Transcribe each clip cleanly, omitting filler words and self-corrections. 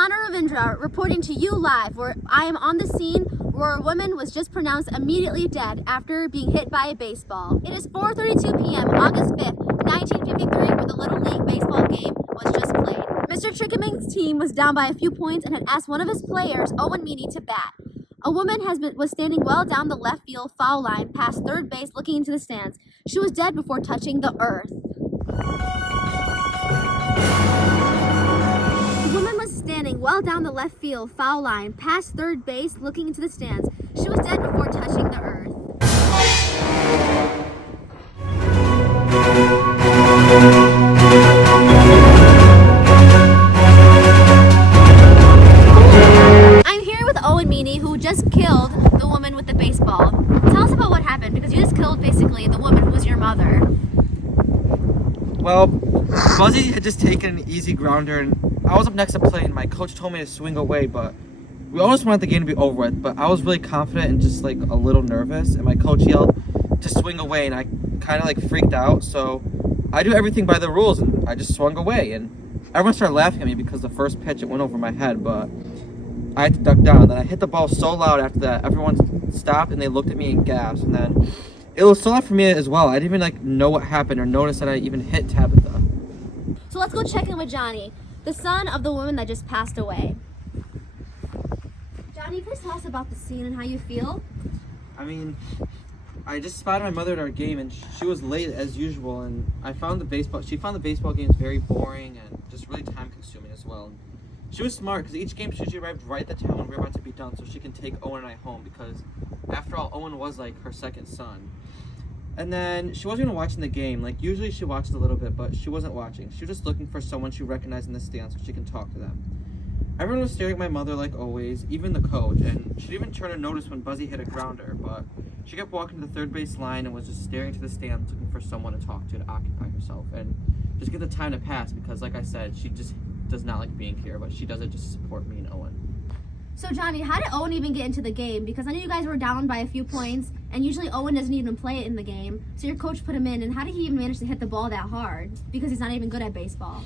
Alana Ravindra reporting to you live, where I am on the scene where a woman was just pronounced immediately dead after being hit by a baseball. It is 4:32 p.m. August 5th, 1953, where the Little League baseball game was just played. Mr. Trickeming's team was down by a few points and had asked one of his players, Owen Meany, to bat. A woman was standing well down the left field foul line past third base looking into the stands. She was dead before touching the earth. The woman was standing well down the left field foul line past third base looking into the stands. She was dead before touching the earth. I'm here with Owen Meany, who just killed the woman with the baseball. Tell us about what happened, because you just killed basically the woman who was your mother. Well, Buzzy had just taken an easy grounder, and I was up next to play, and my coach told me to swing away, but we almost wanted the game to be over with, but I was really confident and just like a little nervous, and my coach yelled to swing away, and I kind of like freaked out, so I do everything by the rules, and I just swung away, and everyone started laughing at me because the first pitch, it went over my head, but I had to duck down. Then I hit the ball so loud after that, everyone stopped, and they looked at me and gasped, and then it was so loud for me as well. I didn't even know what happened or notice that I even hit Tabitha. So let's go check in with Johnny, the son of the woman that just passed away. Johnny, please tell us about the scene and how you feel. I mean, I just spotted my mother at our game, and she was late as usual, and she found the baseball games very boring and just really time consuming as well. She was smart because each game she usually arrived right at the time when we were about to be done so she can take Owen and I home, because after all, Owen was like her second son. And then she wasn't even watching the game. Like usually she watches a little bit, but she wasn't watching. She was just looking for someone she recognized in the stands so she can talk to them. Everyone was staring at my mother like always, even the coach, and she didn't even turn to notice when Buzzy hit a grounder, but she kept walking to the third base line and was just staring to the stands looking for someone to talk to occupy herself and just get the time to pass, because like I said, she just does not like being here, but she does it just to support me and Owen. So Johnny, how did Owen even get into the game? Because I know you guys were down by a few points, and usually Owen doesn't even play it in the game. So your coach put him in, and how did he even manage to hit the ball that hard? Because he's not even good at baseball.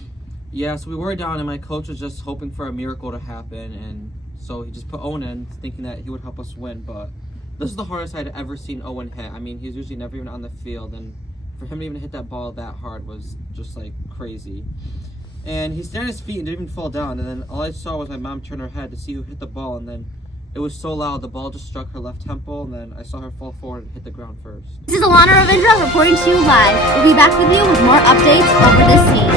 Yeah, so we were down, and my coach was just hoping for a miracle to happen, and so he just put Owen in, thinking that he would help us win, but this is the hardest I'd ever seen Owen hit. I mean, he's usually never even on the field, and for him to even hit that ball that hard was just like crazy. And he stayed on his feet and didn't even fall down. And then all I saw was my mom turn her head to see who hit the ball. And then it was so loud, the ball just struck her left temple. And then I saw her fall forward and hit the ground first. This is Alana Ravindra reporting to you live. We'll be back with you with more updates over this scene.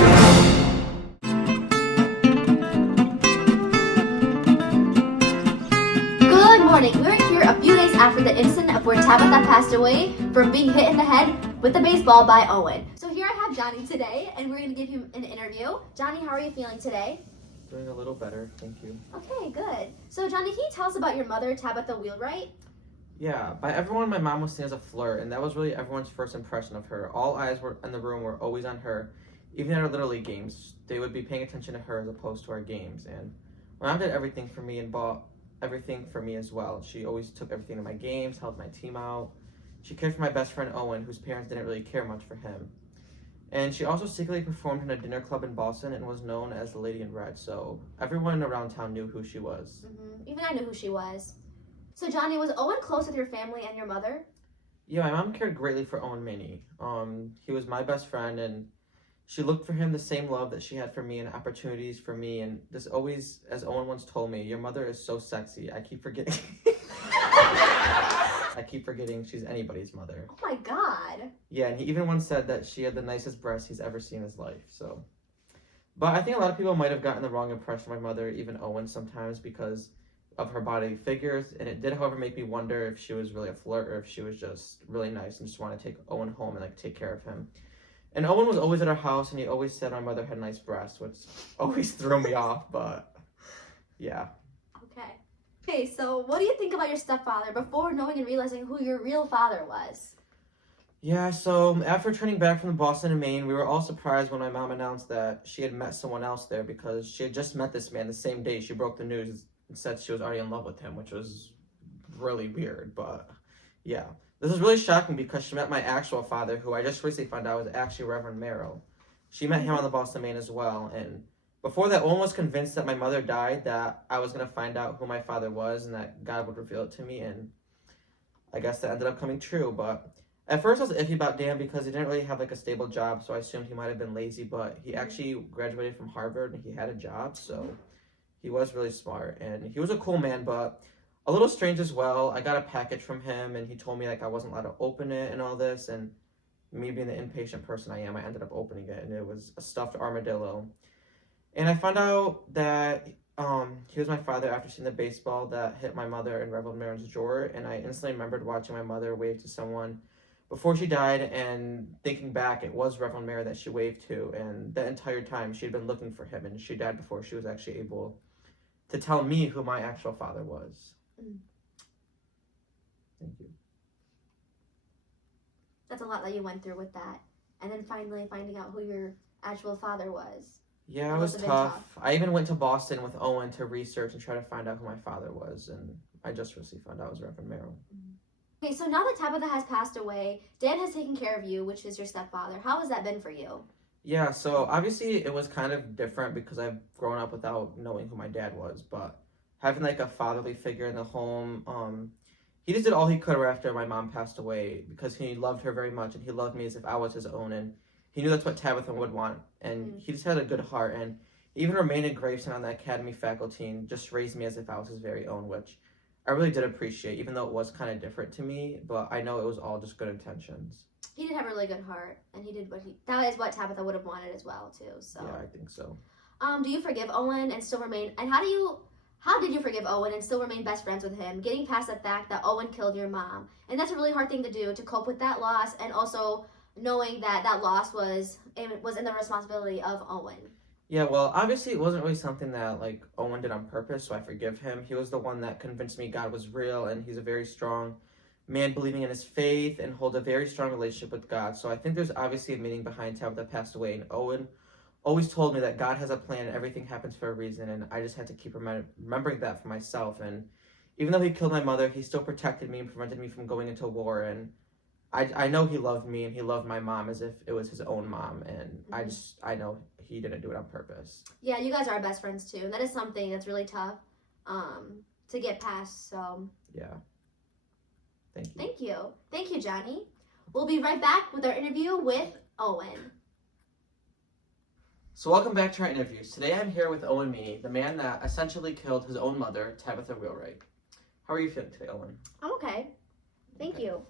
Good morning. We're here a few days after the incident of where Tabitha passed away from being hit in the head with a baseball by Owen. So here I have Johnny today, and we're going to give him an interview. Johnny, how are you feeling today? Doing a little better, thank you. Okay, good. So Johnny, can you tell us about your mother, Tabitha Wheelwright? Yeah, by everyone, my mom was seen as a flirt, and that was really everyone's first impression of her. All eyes were in the room were always on her. Even at our Little League games, they would be paying attention to her as opposed to our games. And my mom did everything for me and bought everything for me as well. She always took everything to my games, helped my team out. She cared for my best friend Owen, whose parents didn't really care much for him. And she also secretly performed in a dinner club in Boston and was known as the Lady in Red, so everyone around town knew who she was. Even I knew who she was. So Johnny, was Owen close with your family and your mother? Yeah, my mom cared greatly for Owen Meany. He was my best friend, and she looked for him the same love that she had for me and opportunities for me. And this always, as Owen once told me, your mother is so sexy. I keep forgetting. I keep forgetting she's anybody's mother. Oh my God. Yeah, and he even once said that she had the nicest breasts he's ever seen in his life, so. But I think a lot of people might have gotten the wrong impression of my mother, even Owen sometimes, because of her bodily figures, and it did, however, make me wonder if she was really a flirt or if she was just really nice and just wanted to take Owen home and like take care of him. And Owen was always at our house, and he always said my mother had nice breasts, which always threw me off, but yeah. Okay, so what do you think about your stepfather before knowing and realizing who your real father was? Yeah, so after returning back from the Boston and Maine, we were all surprised when my mom announced that she had met someone else there, because she had just met this man the same day she broke the news and said she was already in love with him, which was really weird, but yeah. This is really shocking because she met my actual father, who I just recently found out was actually Reverend Merrill. She met him on the Boston Maine as well, and before that, Owen was convinced that my mother died, that I was going to find out who my father was and that God would reveal it to me. And I guess that ended up coming true. But at first I was iffy about Dan because he didn't really have like a stable job. So I assumed he might have been lazy. But he actually graduated from Harvard and he had a job. So he was really smart. And he was a cool man, but a little strange as well. I got a package from him and he told me like I wasn't allowed to open it and all this. And me being the impatient person I am, I ended up opening it. And it was a stuffed armadillo. And I found out that he was my father after seeing the baseball that hit my mother in Reverend Maron's drawer. And I instantly remembered watching my mother wave to someone before she died. And thinking back, it was Reverend Maron that she waved to. And the entire time, she had been looking for him. And she died before she was actually able to tell me who my actual father was. Thank you. That's a lot that you went through with that. And then finally finding out who your actual father was. Yeah, it was tough. I even went to Boston with Owen to research and try to find out who my father was, and I just recently found out it was Reverend Merrill. Okay, so now that Tabitha has passed away, Dad has taken care of you, which is your stepfather. How has that been for you? Yeah, so obviously it was kind of different because I've grown up without knowing who my dad was, but having like a fatherly figure in the home, he just did all he could after my mom passed away because he loved her very much and he loved me as if I was his own, and he knew that's what Tabitha would want, and he just had a good heart, and he even remained in Gravesend on the academy faculty and just raised me as if I was his very own, which I really did appreciate, even though it was kind of different to me, but I know it was all just good intentions. He did have a really good heart, and he did that is what Tabitha would have wanted as well, too, so. Yeah, I think so. Do you forgive Owen and still remain, and how did you forgive Owen and still remain best friends with him, getting past the fact that Owen killed your mom? And that's a really hard thing to do, to cope with that loss, and also knowing that that loss was in the responsibility of Owen. Yeah, well, obviously it wasn't really something that, like, Owen did on purpose, so I forgive him. He was the one that convinced me God was real, and he's a very strong man believing in his faith and holds a very strong relationship with God. So I think there's obviously a meaning behind Tabitha passed away, and Owen always told me that God has a plan and everything happens for a reason, and I just had to keep remembering that for myself. And even though he killed my mother, he still protected me and prevented me from going into war, and I know he loved me and he loved my mom as if it was his own mom, and I know he didn't do it on purpose. Yeah, you guys are best friends too, and that is something that's really tough to get past, so. Yeah. Thank you. Thank you. Thank you, Johnny. We'll be right back with our interview with Owen. So welcome back to our interviews. Today I'm here with Owen Meany, the man that essentially killed his own mother, Tabitha Wheelwright. How are you feeling today, Owen? I'm okay. Thank you.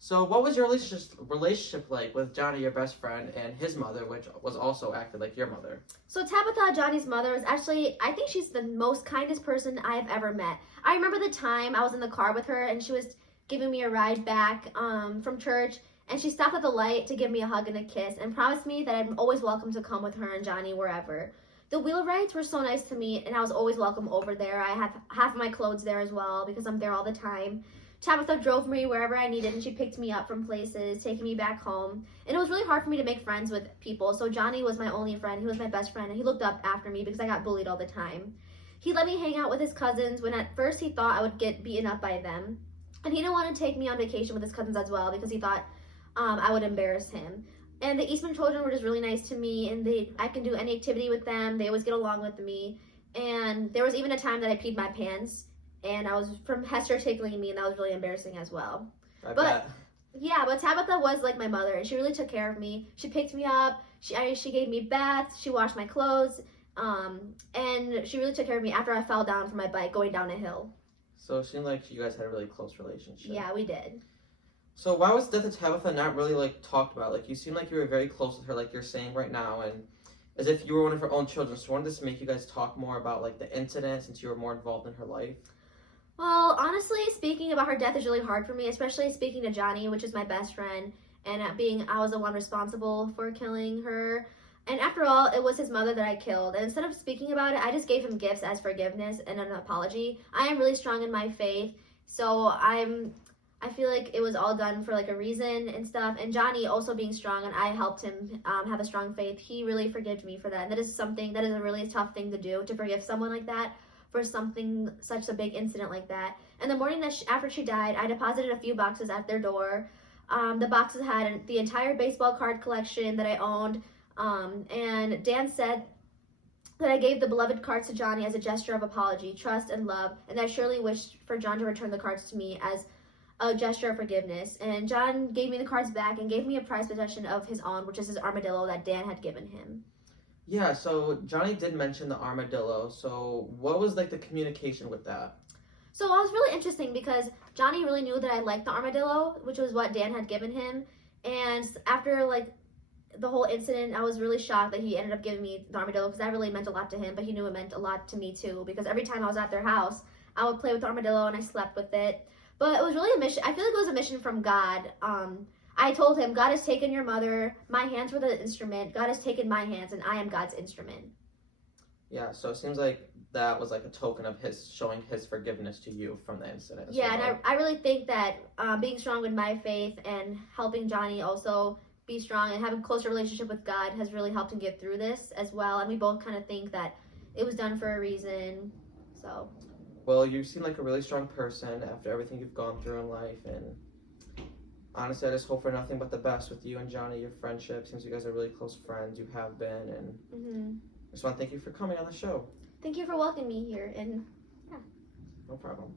So what was your relationship like with Johnny, your best friend, and his mother, which was also acted like your mother? So Tabitha, Johnny's mother, is actually, I think she's the most kindest person I have ever met. I remember the time I was in the car with her and she was giving me a ride back from church, and she stopped at the light to give me a hug and a kiss and promised me that I'm always welcome to come with her and Johnny wherever. The Wheelwrights were so nice to me, and I was always welcome over there. I have half of my clothes there as well because I'm there all the time. Tabitha drove me wherever I needed, and she picked me up from places, taking me back home. And it was really hard for me to make friends with people, so Johnny was my only friend. He was my best friend, and he looked up after me because I got bullied all the time. He let me hang out with his cousins when at first he thought I would get beaten up by them. And he didn't want to take me on vacation with his cousins as well because he thought I would embarrass him. And the Eastman children were just really nice to me, and I can do any activity with them. They always get along with me. And there was even a time that I peed my pants, and I was from Hester tickling me, and that was really embarrassing as well. I bet. Yeah, but Tabitha was like my mother, and she really took care of me. She picked me up, she gave me baths, she washed my clothes, and she really took care of me after I fell down from my bike going down a hill. So it seemed like you guys had a really close relationship. Yeah, we did. So why was the death of Tabitha not really like talked about? Like, you seem like you were very close with her, like you're saying right now, and as if you were one of her own children. So wanted this to make you guys talk more about like the incident since you were more involved in her life? Well, honestly, speaking about her death is really hard for me, especially speaking to Johnny, which is my best friend, and I was the one responsible for killing her. And after all, it was his mother that I killed. And instead of speaking about it, I just gave him gifts as forgiveness and an apology. I am really strong in my faith, so I feel like it was all done for like a reason and stuff. And Johnny also being strong, and I helped him have a strong faith. He really forgave me for that. And that is a really tough thing to do, to forgive someone like that for something, such a big incident like that. And the morning after she died, I deposited a few boxes at their door. The boxes had the entire baseball card collection that I owned. And Dan said that I gave the beloved cards to Johnny as a gesture of apology, trust, and love, and I surely wished for John to return the cards to me as a gesture of forgiveness. And John gave me the cards back and gave me a prized possession of his own, which is his armadillo that Dan had given him. Yeah, so Johnny did mention the armadillo. So what was like the communication with that? So it was really interesting because Johnny really knew that I liked the armadillo, which was what Dan had given him. And after like the whole incident, I was really shocked that he ended up giving me the armadillo because that really meant a lot to him, but he knew it meant a lot to me too, because every time I was at their house, I would play with the armadillo and I slept with it. But it was really a mission. I feel like it was a mission from God. I told him, God has taken your mother, my hands were the instrument, God has taken my hands, and I am God's instrument. Yeah, so it seems like that was like a token of his showing his forgiveness to you from the incident. Yeah, and I really think that being strong with my faith and helping Johnny also be strong and have a closer relationship with God has really helped him get through this as well. And we both kind of think that it was done for a reason. So. Well, you seem like a really strong person after everything you've gone through in life, and honestly, I just hope for nothing but the best with you and Johnny. Your friendship seems you guys are really close friends. You have been, and I just want to thank you for coming on the show. Thank you for welcoming me here, and no problem.